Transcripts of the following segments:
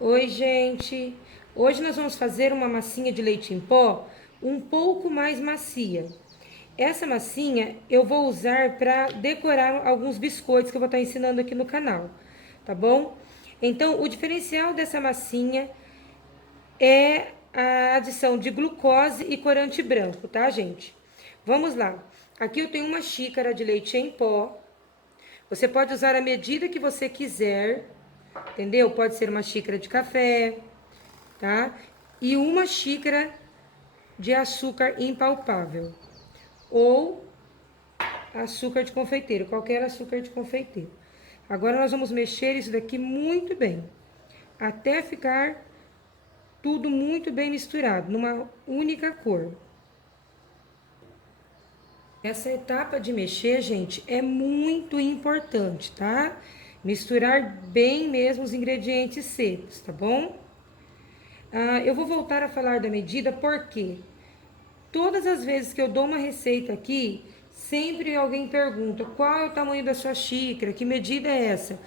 Oi, gente! Hoje nós vamos fazer uma massinha de leite em pó um pouco mais macia. Essa massinha eu vou usar para decorar alguns biscoitos que eu vou estar ensinando aqui no canal, tá bom? Então, o diferencial dessa massinha é a adição de glucose e corante branco, tá, gente? Vamos lá. Aqui eu tenho uma xícara de leite em pó. Você pode usar a medida que você quiser, entendeu? Pode ser uma xícara de café, tá? E uma xícara de açúcar impalpável ou açúcar de confeiteiro, qualquer açúcar de confeiteiro. Agora nós vamos mexer isso daqui muito bem, até ficar tudo muito bem misturado, numa única cor. Essa etapa de mexer, gente, é muito importante, tá? Misturar bem mesmo os ingredientes secos, tá bom? Eu vou voltar a falar da medida porque todas as vezes que eu dou uma receita aqui, sempre alguém pergunta qual é o tamanho da sua xícara, que medida é essa?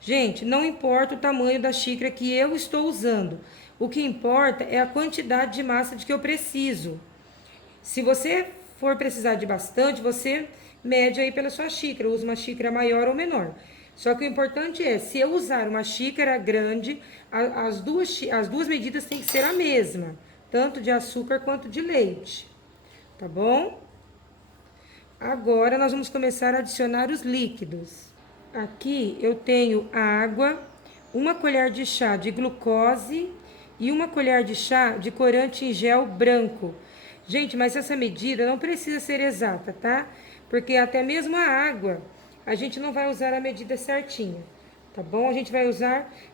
Gente, não importa o tamanho da xícara que eu estou usando. O que importa é a quantidade de massa de que eu preciso. Se você for precisar de bastante, você mede aí pela sua xícara, usa uma xícara maior ou menor. Só que o importante é, se eu usar uma xícara grande, as duas medidas têm que ser a mesma, tanto de açúcar quanto de leite, tá bom? Agora nós vamos começar a adicionar os líquidos. Aqui eu tenho água, uma colher de chá de glucose e uma colher de chá de corante em gel branco. Gente, mas essa medida não precisa ser exata, tá? Porque até mesmo a água a gente não vai usar a medida certinha, tá bom? A gente vai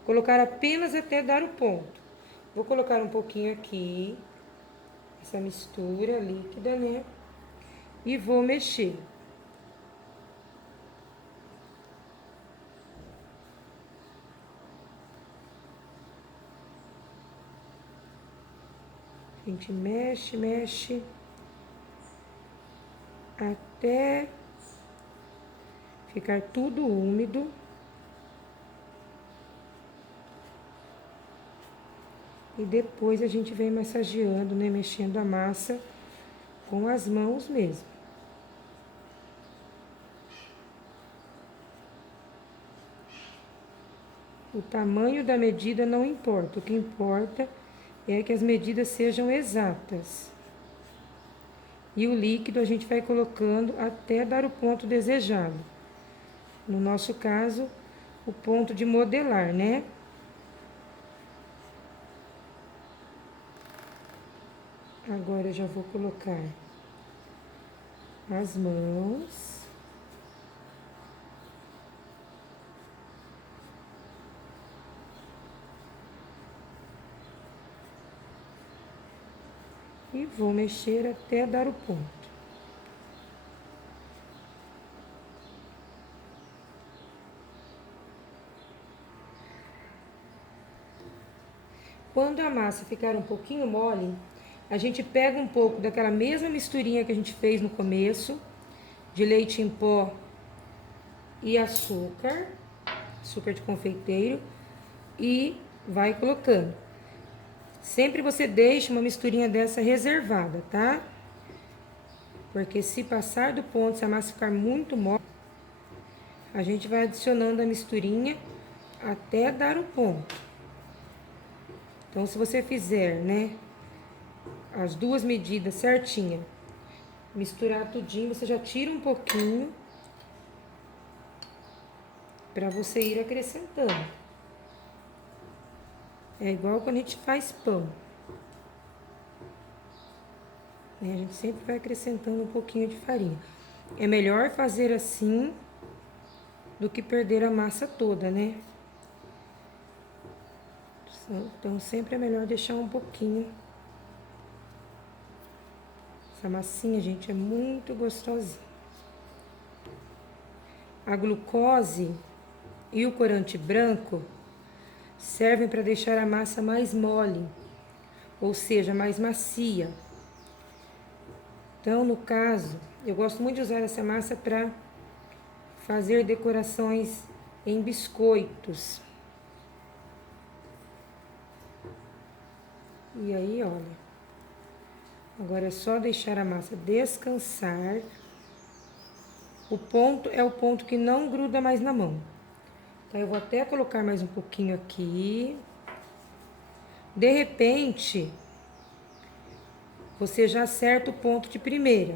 colocar apenas até dar o ponto. Vou colocar um pouquinho aqui, essa mistura líquida, né? E vou mexer. A gente mexe, mexe até ficar tudo úmido. E depois a gente vem massageando, né? Mexendo a massa com as mãos mesmo. O tamanho da medida não importa. O que importa é que as medidas sejam exatas. E o líquido a gente vai colocando até dar o ponto desejado. No nosso caso, o ponto de modelar, né? Agora eu já vou colocar as mãos. E vou mexer até dar o ponto. Quando a massa ficar um pouquinho mole, a gente pega um pouco daquela mesma misturinha que a gente fez no começo, de leite em pó e açúcar, açúcar de confeiteiro, e vai colocando. Sempre você deixa uma misturinha dessa reservada, tá? Porque se passar do ponto, se a massa ficar muito mole, a gente vai adicionando a misturinha até dar o ponto. Então, se você fizer, né, as duas medidas certinha, misturar tudinho, você já tira um pouquinho para você ir acrescentando. É igual quando a gente faz pão. Né? A gente sempre vai acrescentando um pouquinho de farinha. É melhor fazer assim do que perder a massa toda, né? Então sempre é melhor deixar um pouquinho. Essa massinha, gente, é muito gostosinha. A glucose e o corante branco servem para deixar a massa mais mole, ou seja, mais macia. Então, no caso, eu gosto muito de usar essa massa para fazer decorações em biscoitos. E aí, olha. Agora é só deixar a massa descansar. O ponto é o ponto que não gruda mais na mão. Então, eu vou até colocar mais um pouquinho aqui. De repente, você já acerta o ponto de primeira,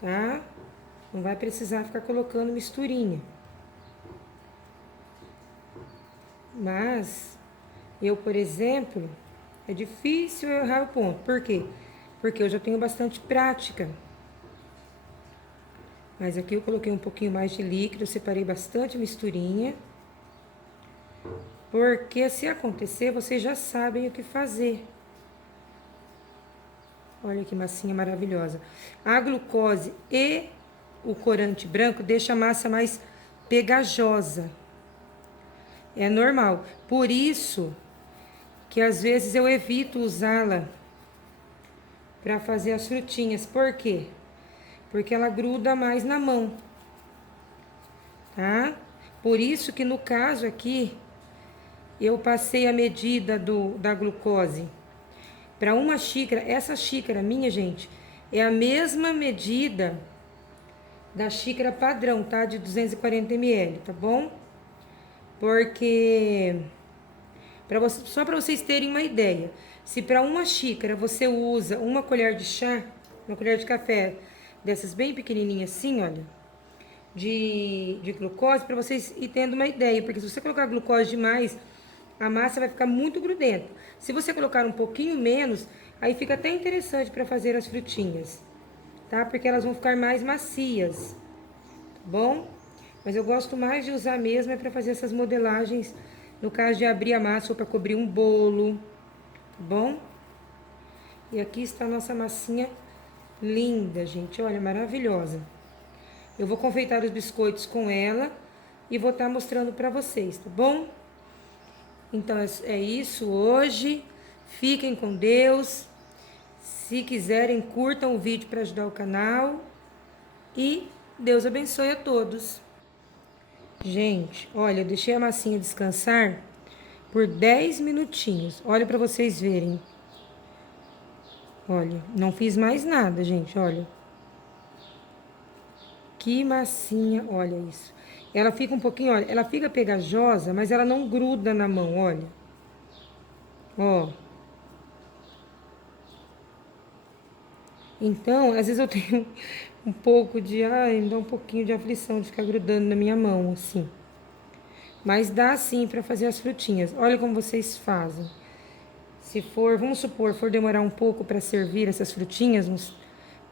tá? Não vai precisar ficar colocando misturinha. Mas, eu, por exemplo, é difícil eu errar o ponto. Por quê? Porque eu já tenho bastante prática. Mas aqui eu coloquei um pouquinho mais de líquido, separei bastante misturinha. Porque se acontecer, vocês já sabem o que fazer. Olha que massinha maravilhosa. A glucose e o corante branco deixa a massa mais pegajosa. É normal. Por isso que às vezes eu evito usá-la para fazer as frutinhas. Por quê? Porque ela gruda mais na mão. Tá? Por isso que no caso aqui, eu passei a medida da glucose. Para uma xícara, essa xícara minha, gente, é a mesma medida da xícara padrão, tá? De 240 ml, tá bom? Porque, só para vocês terem uma ideia, se para uma xícara você usa uma colher de chá, uma colher de café, dessas bem pequenininhas assim, olha, de glucose, para vocês ir tendo uma ideia, porque se você colocar glucose demais, a massa vai ficar muito grudenta. Se você colocar um pouquinho menos, aí fica até interessante para fazer as frutinhas, tá? Porque elas vão ficar mais macias, tá bom? Mas eu gosto mais de usar mesmo é para fazer essas modelagens, no caso de abrir a massa ou para cobrir um bolo, tá bom? E aqui está a nossa massinha linda, gente, olha, maravilhosa. Eu vou confeitar os biscoitos com ela e vou estar mostrando para vocês, tá bom? Então, é isso hoje. Fiquem com Deus. Se quiserem, curtam o vídeo para ajudar o canal. E Deus abençoe a todos. Gente, olha, eu deixei a massinha descansar por 10 minutinhos. Olha para vocês verem. Olha, não fiz mais nada, gente, olha. Que massinha, olha isso. Ela fica um pouquinho, olha, ela fica pegajosa, mas ela não gruda na mão, olha. Ó. Então, às vezes eu tenho um pouco de, ai, me dá um pouquinho de aflição de ficar grudando na minha mão, assim. Mas dá sim para fazer as frutinhas. Olha como vocês fazem. Se for, vamos supor, for demorar um pouco para servir essas frutinhas, uns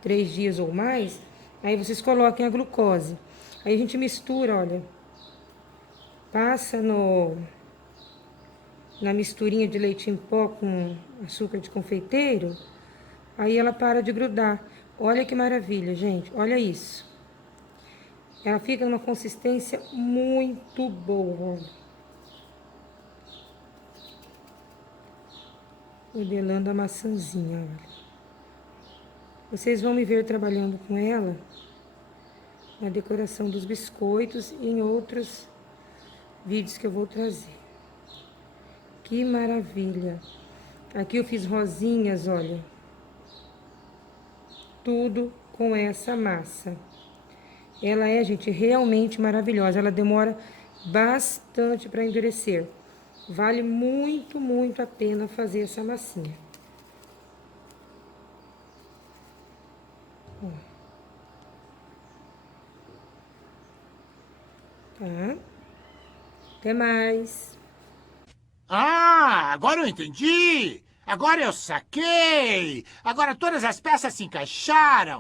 3 dias ou mais, aí vocês coloquem a glucose. Aí a gente mistura, olha. Passa na misturinha de leite em pó com açúcar de confeiteiro. Aí ela para de grudar. Olha que maravilha, gente. Olha isso. Ela fica numa consistência muito boa. Modelando a maçãzinha, olha. Vocês vão me ver trabalhando com ela na decoração dos biscoitos e em outros vídeos que eu vou trazer. Que maravilha. Aqui eu fiz rosinhas, olha. Tudo com essa massa. Ela é, gente, realmente maravilhosa. Ela demora bastante para endurecer. Vale muito, muito a pena fazer essa massinha. Ó. Tá? Até mais. Ah, agora eu entendi! Agora eu saquei! Agora todas as peças se encaixaram!